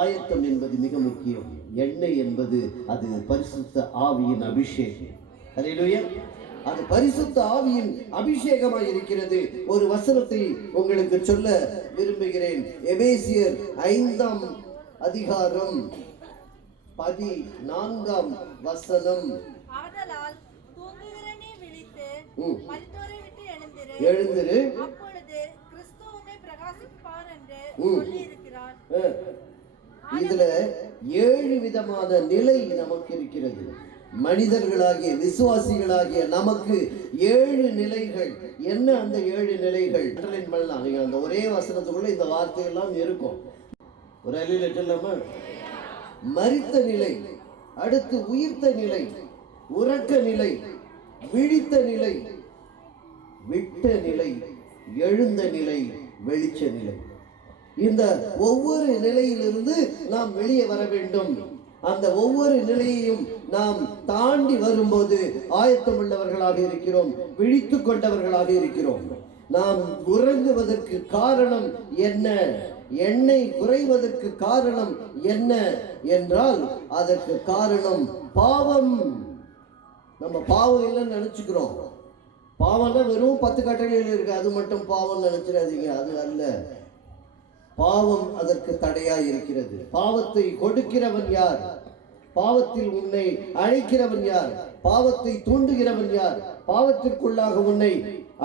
ஆயத்தம் என்பது மிக முக்கியம். எண்ணெய் என்பது அது பரிசுத்த ஆவியின் அபிஷேகம். அல்லேலூயா. அது பரிசுத்த ஆவியின் அபிஷேகமாய் இருக்கிறது. ஒரு வசனத்தை உங்களுக்கு சொல்ல விரும்புகிறேன். எபேசியர் 5ஆம் அதிகாரம் 14ஆம் வசனம். ஆதலால் தூங்குகிற நீ விழித்து மரித்தோரை விட்டு எழுந்திரு, அப்பொழுது கிறிஸ்து உம்மை பிரகாசிப்பார் என்று சொல்லி இருக்கிறார். இதுல 7 விதமான நிலை நமக்கு இருக்கிறது. மனிதர்களாகிய விசுவாசிகளாகிய நமக்கு 7 நிலைகள். என்ன அந்த 7 நிலைகள்? நீங்க அந்த ஒரே வசனத்துக்குள்ள இந்த வார்த்தையெல்லாம் இருக்கும். ஒரு அலில சொல்லாம, மரித்த நிலை, அடுத்து உயிர்த்த நிலை, உறக்க நிலை, விழித்த நிலை, விட்ட நிலை, எழுந்த நிலை, வெளிச்ச நிலை. இந்த ஒவ்வொரு நிலையிலிருந்து நாம் வெளியே வர வேண்டும். அந்த ஒவ்வொரு நிலையையும் நாம் தாண்டி வரும்போது ஆயத்தமுள்ளவர்களாக இருக்கிறோம், விழித்துக் கொண்டவர்களாக இருக்கிறோம். நாம் உறங்குவதற்கு காரணம் என்ன? எண்ணெய் குறைவதற்கு காரணம் என்ன என்றால் அதற்கு காரணம் பாவம். நம்ம பாவம் இல்லைன்னு நினைச்சுக்கிறோம். பாவம்னா வெறும் 10 கட்டளைகள் இருக்கு, அது மட்டும் பாவம் நினைச்சிடாதீங்க. அது அல்ல. பாவம் அதற்கு தடையாய் இருக்கிறது. பாவத்தை கொடுக்கிறவன் யார்? பாவத்தில் உன்னை அழைக்கிறவன் யார்? பாவத்தை தூண்டுகிறவன் யார்? பாவத்திற்குள்ளாக உன்னை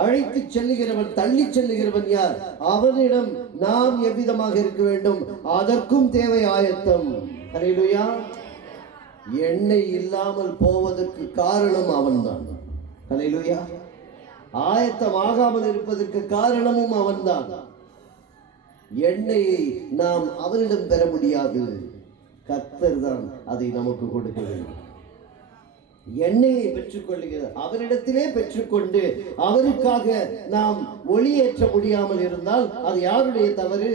அழைத்து செல்லுகிறவன், தள்ளி செல்லுகிறவன் யார்? அவனிடம் நாம் எவ்விதமாக இருக்க வேண்டும்? அதற்கும் தேவை ஆயத்தம். ஹல்லேலூயா. எண்ணெய் இல்லாமல் போவதற்கு காரணம் அவன்தான். ஹல்லேலூயா. ஆயத்தம் ஆகாமல் இருப்பதற்கு காரணமும் அவன்தான். எண்ணெயை நாம் அவரிடம் பெற முடியாது. கர்த்தர் தான் அதை நமக்கு கொடுக்க வேண்டும். எண்ணெயை பெற்றுக்கொள்ளுகிறார், அவரிடத்திலே பெற்றுக்கொண்டு அவருக்காக நாம் ஒளியேற்ற முடியாமல் இருந்தால் அது யாருடைய தவறு?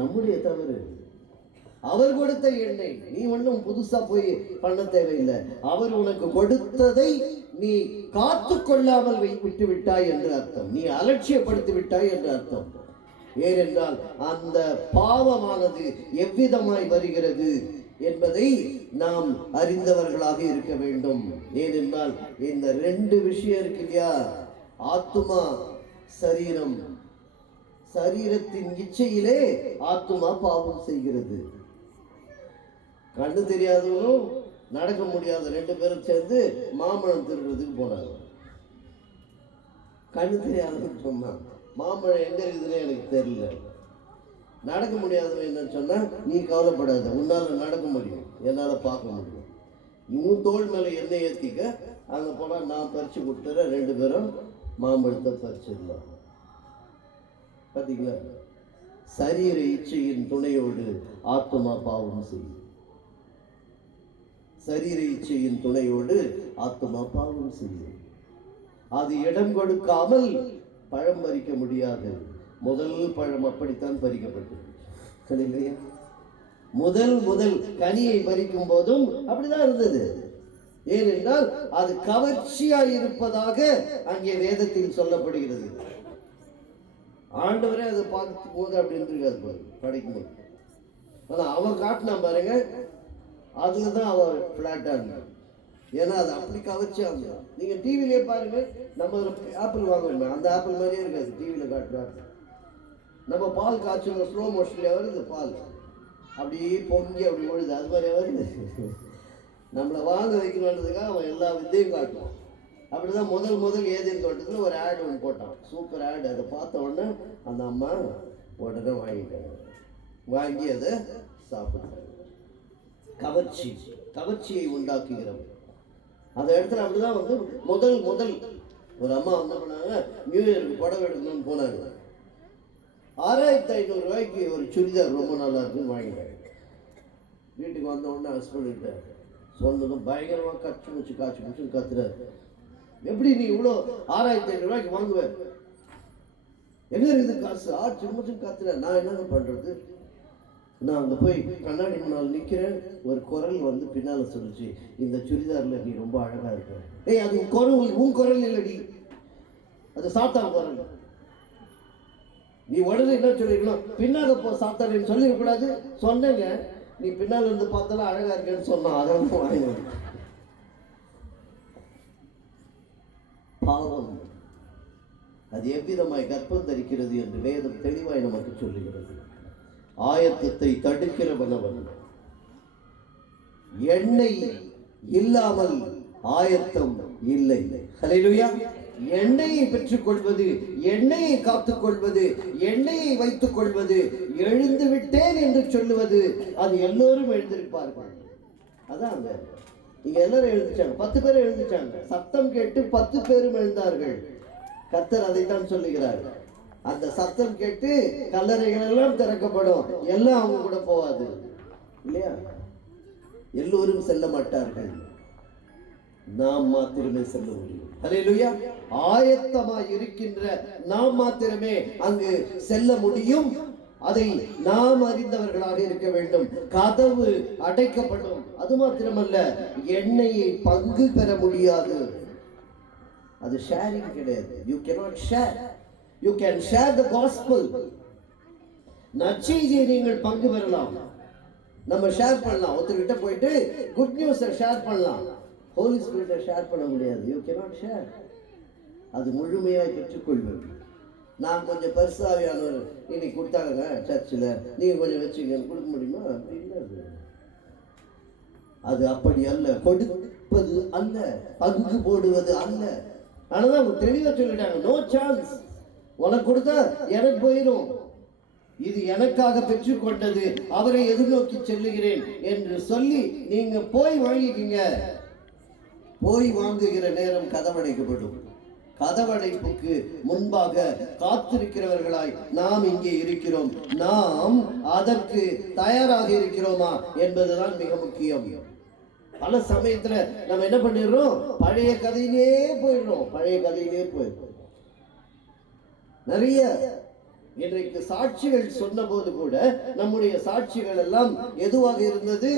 நம்முடைய தவறு. அவர் கொடுத்த எண்ணெய், நீ ஒன்றும் புதுசா போய் பண்ண தேவையில்லை. அவர் உனக்கு கொடுத்ததை நீ காத்து கொள்ளாமல் விட்டு விட்டாய் என்று அர்த்தம். நீ அலட்சியப்படுத்தி விட்டாய் என்று அர்த்தம். ஏனென்றால் அந்த பாவமானது எவ்விதமாய் வருகிறது என்பதை நாம் அறிந்தவர்களாக இருக்க வேண்டும். ஏனென்றால் இந்த 2 விஷயம் இருக்கு இல்லையா? ஆத்துமா, சரீரம். சரீரத்தின் இச்சையிலே ஆத்துமா பாவம் செய்கிறது. கண்ணு தெரியாதவனும் நடக்க முடியாத 2 பேரும் சேர்ந்து மாம்பழம் திருடுறதுக்கு போனாங்க. கண்ணு தெரியாதவன் சொன்னா, மாம்பழம் எங்க இருக்குதுன்னு எனக்கு தெரியல. நடக்க முடியாதவன் என்ன சொன்னா, நீ கவலைப்படாத, உன்னால நடக்க முடியும், என்னால பார்க்க முடியும். இவன் தோல் மேல எண்ணெய் ஏத்திக்க, அங்க போனா நான் பறிச்சு கொடுத்துறேன். 2 பேரும் மாம்பழத்தை பறிச்சிடலாம். பார்த்தீங்களா? சரீர இச்சையின் துணையோடு ஆத்மா பாவம் செய்யும். சரீர இச்சையின் துணையோடு ஆத்மா பாவம் செய்யும். அது இடம் கொடுக்காமல் பழம் பறிக்க முடியாது. முதல் பழம் அப்படித்தான் பறிக்கப்பட்டது. முதல் கனியை பறிக்கும் போதும் அப்படிதான் இருந்தது. ஏனென்றால் அது கவர்ச்சியாய் இருப்பதாக அங்கே வேதத்தில் சொல்லப்படுகிறது. ஆண்டவரே அதை பார்க்கும் போது அப்படி இருந்திருக்காது படைக்கும் போது. ஆனா அவன் காட்டினா பாருங்க, அதுலதான் அவன் பிளாட்டா இருந்தான். ஏன்னா அது அப்படி கவர்ச்சியா இருந்தா. நீங்க டிவிலே பாருங்க, நம்ம ஆப்பிள் வாங்கணும், அந்த ஆப்பிள் மாதிரியே இருக்காது டிவியில காட்டுறாங்க. நம்ம பால் காய்ச்சல் ஸ்லோ மோஷன்ல வருது, பால் அப்படியே பொங்கி அப்படி விழுது, அது மாதிரியே வருது. நம்மளை வாங்க வைக்கணுன்றதுக்காக அவன் எல்லா வித்தையும் காட்டுவான். அப்படிதான் முதல் ஏதேன் தோட்டத்தில் ஒரு ஆட் ஒன்று போட்டான், சூப்பர் ஆட். அதை பார்த்த உடனே அந்த அம்மா உடனே வாங்கிட்டாங்க, வாங்கி அதை சாப்பிட்டாங்க. கவர்ச்சியை உண்டாக்குகிறவன் அந்த இடத்துல அப்படிதான் வந்து முதல் ஒரு அம்மா என்ன பண்ணாங்க, நியூ இயருக்கு புடவை எடுக்கணும்னு போனாங்க. 6500 ரூபாய்க்கு ஒரு சுடிதார் ரொம்ப நல்லா இருக்குன்னு வாங்கிட்டாங்க. வீட்டுக்கு வந்த உடனே ஹஸ்பண்ட் கிட்ட சொன்னதும் பயங்கரமா காய்ச்சி முடிச்சு கத்துறாரு. எப்படி நீ இவ்வளோ 6500 ரூபாய்க்கு வாங்குவ? எங்க இருக்குது காசு? ஆச்சு முடிச்சு கத்துற. நான் என்னங்க பண்றது? நான் அங்கே போய் கண்ணாடி முன்னால் நிற்கிறேன். ஒரு குரல் வந்து பின்னால சொல்லிச்சு, இந்த சுடிதாரில் நீ ரொம்ப அழகா இருக்க. ஏய், அது உன் குரல் இல்லடி, அது சாத்தான் குரல். நீ உடனே என்ன சொல்லிருக்கணும், பின்னால போ சாத்தான்னு சொல்லிடக்கூடாது. சொன்னேங்க, நீ பின்னால் இருந்து பார்த்தாலும் அழகா இருக்கேன்னு சொன்னான். அதெல்லாம் வாங்க பாவம் அது எவ்விதமாய் கர்ப்பம் தரிக்கிறது என்று வேதம் தெளிவாய் நமக்கு சொல்லுகிறது. ஆயத்தத்தை தடுக்கிறவன் அவன். எண்ணெய் இல்லாமல் ஆயத்தம் இல்லை. ஹல்லேலூயா. எண்ணெயை பெற்றுக் கொள்வது, எண்ணெயை காத்துக் கொள்வது, எண்ணெயை வைத்துக் கொள்வது, எழுந்து விட்டேன் என்று சொல்லுவது, அது எல்லோரும் எழுந்திருப்பார்கள். அதான் இங்க எல்லாரும் எழுந்துச்சாங்க. 10 பேர் எழுந்துச்சாங்க. சத்தம் கேட்டு 10 பேரும் எழுந்தார்கள். கர்த்தர் அதைத்தான் சொல்லுகிறார். அந்த சத்தம் கேட்டு கல்லறைகள் எல்லாம் திறக்கப்படும். எல்லாம் அவங்க கூட போவாது இல்லையா? எல்லோரும் செல்ல மாட்டார்கள். நாம் மாத்திரமே செல்ல முடியும். ஹல்லேலூயா. ஆயத்தமாய் இருக்கின்ற நாம் மாத்திரமே அங்கு செல்ல முடியும். அதை நாம் அறிந்தவர்களாக இருக்க வேண்டும். கதவு அடைக்கப்படும். அது மாத்திரமல்ல, எண்ணெயை பங்கு பெற முடியாது. அது ஷேரிங் கிடையாது. You cannot share. You can share the gospel. நற்செய்தியை நீங்கள் பங்கு பெறலாம். நம்ம ஷேர் பண்ணலாம். ஒருத்தர்கிட்ட போயிட்டு குட் நியூஸை ஷேர் பண்ணலாம். ஹோலி ஸ்பிரிட்டை ஷேர் பண்ண முடியாது. You cannot share. அது முழுமையாக பெற்றுக்கொள்வது. நான் கொஞ்சம் பரிசாவியானவர் இன்னைக்கு கொடுத்தாங்க சர்ச்சில், நீங்க கொஞ்சம் வச்சுக்க, கொடுக்க முடியுமா? அப்படி இல்லை. அது அப்படி அல்ல. கொடுப்பது அல்ல, பங்கு போடுவது அல்ல. ஆனால் அவங்க தெளிவாக சொல்லிட்டாங்க, நோ சான்ஸ். உனக்கு கொடுத்தா எனக்கு போயிடும். இது எனக்காக பெற்றுக்கொண்டது, அவரை எதிர்நோக்கி செல்லுகிறேன் என்று சொல்லி நீங்க போய் வாங்கிக்கீங்க. போய் வாங்குகிற நேரம் கதவடைக்கப்படும். கதவடைப்புக்கு முன்பாக காத்திருக்கிறவர்களாய் நாம் இங்கே இருக்கிறோம். நாம் அதற்கு தயாராக இருக்கிறோமா என்பதுதான் மிக முக்கியம். பல சமயத்துல நம்ம என்ன பண்ணிடுறோம்? பழைய கதையிலே போயிடுறோம். நிறைய இன்றைக்கு சாட்சிகள் சொன்ன போது கூட நம்முடைய சாட்சிகள் எல்லாம் எதுவாக இருந்தது?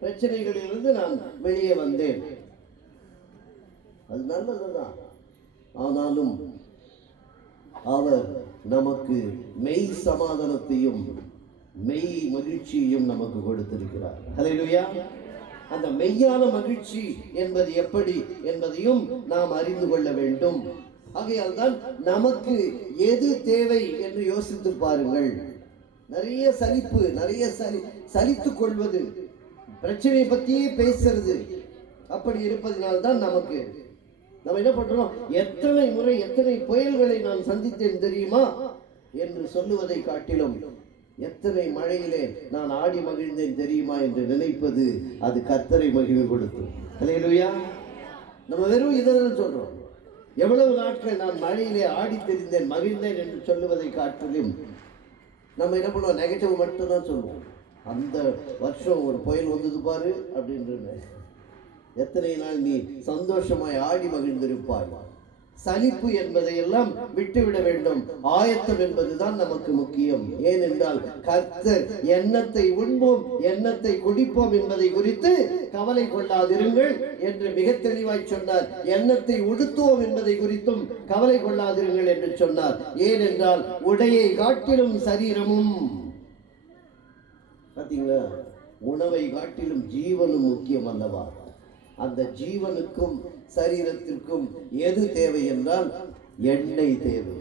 பிரச்சனைகளிலிருந்து நான் வெளியே வந்தேன். அது நல்லதுதான். ஆனாலும் அவர் நமக்கு மெய் சமாதானத்தையும் மெய் மகிழ்ச்சியையும் நமக்கு கொடுத்திருக்கிறார். ஹல்லேலூயா. அந்த மெய்யான மகிழ்ச்சி என்பது எப்படி என்பதையும் நாம் அறிந்து கொள்ள வேண்டும். ஆகையால் தான் நமக்கு எது தேவை என்று யோசித்து பாருங்கள். நிறைய சலிப்பு, சலித்துக் கொள்வது, பிரச்சனையை பத்தியே பேசுறது, அப்படி இருப்பதனால்தான் நமக்கு நம்ம என்ன பண்றோம்? எத்தனை முறை எத்தனை புயல்களை நான் சந்தித்தேன் தெரியுமா என்று சொல்லுவதை காட்டிலும் எத்தனை மழையிலே நான் ஆடி மகிழ்ந்தேன் தெரியுமா என்று நினைப்பது அது கர்த்தரை மகிழ்வுபடுத்தும். ஹல்லேலூயா. நம்ம வெறும் இதைதான் சொல்றோம். எவ்வளவு நாட்கள் நான் மழையிலே ஆடி தெரிந்தேன் மகிழ்ந்தேன் என்று சொல்லுவதை காட்டிலும் நம்ம என்ன பண்ணுவோம்? நெகட்டிவ் மட்டும்தான் சொல்லுவோம். அந்த வருஷம் ஒரு புயல் வந்தது பாரு அப்படின்ற. எத்தனை நாள் நீ சந்தோஷமாய் ஆடி மகிழ்ந்திருப்பாய். சலிப்பு என்பதை எல்லாம் விட்டுவிட வேண்டும். ஆயத்தம் என்பதுதான் நமக்கு முக்கியம். ஏனென்றால் கர்த்தர் எண்ணத்தை உண்போம், எண்ணத்தை குடிப்போம் என்பதை குறித்து கவலை கொள்ளாதிருங்கள் என்று மிக தெளிவாய் சொன்னார். எண்ணத்தை உடுத்துவோம் என்பதை குறித்தும் கவலை கொள்ளாதிருங்கள் என்று சொன்னார். ஏனென்றால் உடையை காட்டிலும் சரீரமும், பார்த்தீங்களா, உணவை காட்டிலும் ஜீவனும் முக்கியம் அல்லவா? அந்த ஜீவனுக்கும் சரீரத்திற்கும் எது தேவை என்றால் எண்ணெய் தேவை.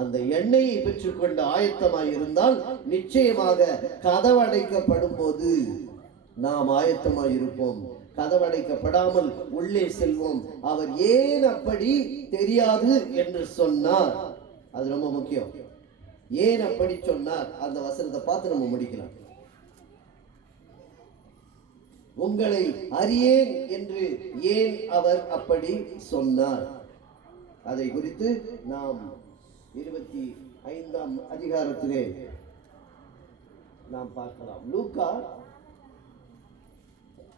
அந்த எண்ணெயை பெற்றுக்கொண்டு ஆயத்தமாய் இருந்தால் நிச்சயமாக கதவடைக்கப்படும் போது நாம் ஆயத்தமாய் இருப்போம். கதவடைக்கப்படாமல் உள்ளே செல்வோம். அவர் ஏன் அப்படி தெரியாது என்று சொன்னார், அது ரொம்ப முக்கியம். ஏன் அப்படி சொன்னார் அந்த வசனத்தை பார்த்து நம்ம முடிக்கலாம். உங்களை அறியேன் என்று ஏன் அவர் அப்படி சொன்னார், அதை குறித்து நாம் 25ஆம் அதிகாரத்திலே நாம் பார்க்கலாம். லூக்கா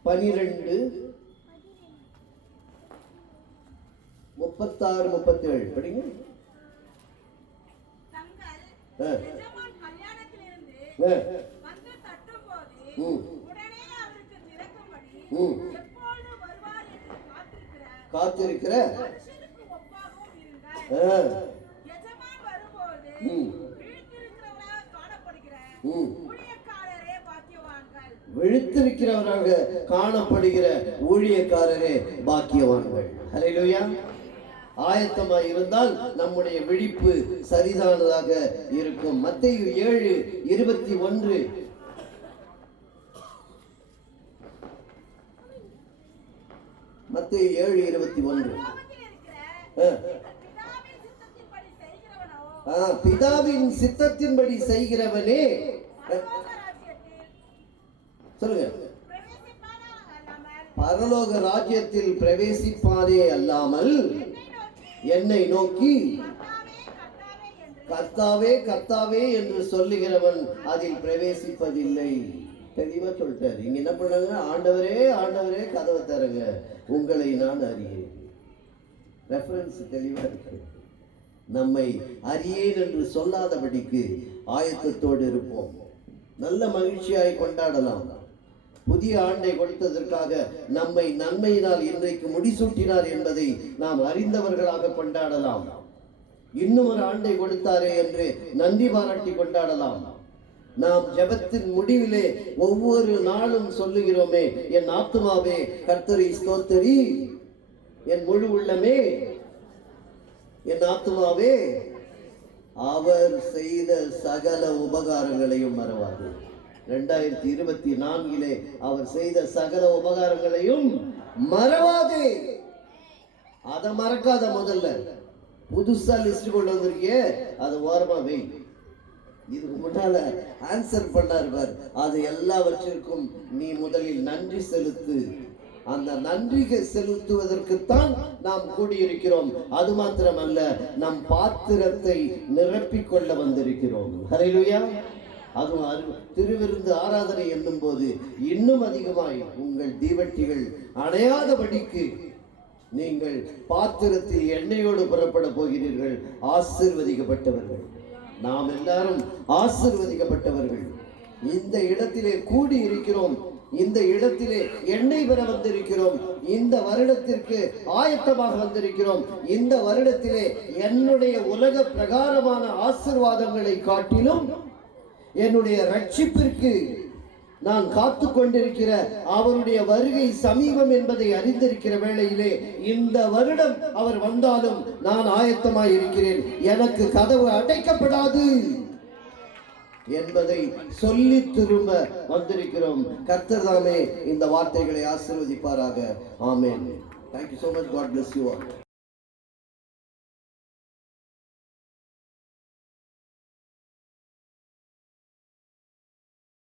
12:36-37 படிங்க. காத்திருக்கிற ஊழியக்காரரே பாக்கியவான்கள். விழித்திருக்கிறவராக காணப்படுகிற ஊழியக்காரரே பாக்கியவான்கள். ஹல்லேலூயா. ஆயத்தமாய் இருந்தால் நம்முடைய விழிப்பு சரிதானதாக இருக்கும். மத்தேயு 7:21. மத்தேயு 7:21. பரலோகத்தில் இருக்கிற பிதாவின் சித்தத்தின்படி செய்கிறவனோ பிதாவின் சித்தத்தின்படி செய்கிறவனே பரலோக ராஜ்யத்தில் சொல்லுங்க, பிரவேசிப்பானா அல்லாமல் பரலோக ராஜ்யத்தில் பிரவேசிப்பானே அல்லாமல் என்னை நோக்கி கர்த்தாவே கர்த்தாவே என்று கர்த்தாவே கர்த்தாவே என்று சொல்லுகிறவன் அதில் பிரவேசிப்பதில்லை. தெளிவா சொல்லிட்டாரு. இங்க என்ன பண்ணாங்க? ஆண்டவரே ஆண்டவரே கதவை தருங்க, உங்களை நான் அறியேன். ரெஃபரன்ஸ் தெளிவா இருக்கு. நம்மை அறியேன் என்று சொல்லாதபடிக்கு ஆயத்தத்தோடு இருப்போம். நல்ல மகிழ்ச்சியாய் கொண்டாடலாம். புதிய ஆண்டை கொடுத்ததற்காக நம்மை நன்மையினால் இன்றைக்கு முடிசூட்டினார் என்பதை நாம் அறிந்தவர்களாக கொண்டாடலாம். இன்னும் ஒரு ஆண்டை கொடுத்தாரே என்று நன்றி பாராட்டி கொண்டாடலாம். நாம் ஜெபத்தின் முடிவிலே ஒவ்வொரு நாளும் சொல்லுகிறோமே, என் ஆத்துமாவே கர்த்தரை ஸ்தோத்தரி, என் முழு உள்ளமே என் ஆத்துமாவே அவர் செய்த சகல உபகாரங்களையும் மறவாது. 2024 அவர் செய்த சகல உபகாரங்களையும் மறவாதே. அதை மறக்காத. முதல்ல புதுசா லிஸ்ட் கொண்டு வந்திருக்கியே, அது ஓரமா வை. இதுக்கு முன்னால ஆன்சர் பண்ணார் பார், அது எல்லாவற்றிற்கும் நீ முதலில் நன்றி செலுத்து. அந்த நன்றிகை செலுத்துவதற்குத்தான் நாம் கூடியிருக்கிறோம். அது மாத்திரமல்ல, நம் பாத்திரத்தை நிரப்பிக் கொள்ள வந்திருக்கிறோம். ஹல்லேலூயா. அதுவும் திருவிருந்து ஆராதனை என்னும் போது இன்னும் அதிகமாய் உங்கள் தீவட்டிகள் அணையாதபடிக்கு நீங்கள் பாத்திரத்தில் எண்ணெயோடு புறப்பட போகிறீர்கள். ஆசீர்வதிக்கப்பட்டவர்கள். நாம் எல்லாரும் ஆசீர்வதிக்கப்பட்டவர்கள். இந்த இடத்திலே கூடி இருக்கிறோம். இந்த இடத்திலே எண்ணெய் பெற வந்திருக்கிறோம். இந்த வருடத்திற்கு ஆயத்தமாக வந்திருக்கிறோம். இந்த வருடத்திலே என்னுடைய உலக பிரகாரமான ஆசீர்வாதங்களை காட்டிலும் என்னுடைய ரட்சிப்பிற்கு நான் காத்து கொண்டிருக்கிற அவருடைய வருகை சமீபம் என்பதை அறிந்திருக்கிற வேளையிலே இந்த வருடம் அவர் வந்தாலும் நான் ஆயத்தமாய் இருக்கிறேன். எனக்கு கதவு அடைக்கப்படாது என்பதை சொல்லி திரும்ப வந்திருக்கிறோம். கர்த்தர் தாமே இந்த வார்த்தைகளை ஆசீர்வதிப்பாராக. ஆமென். Thank you so much. God bless you all.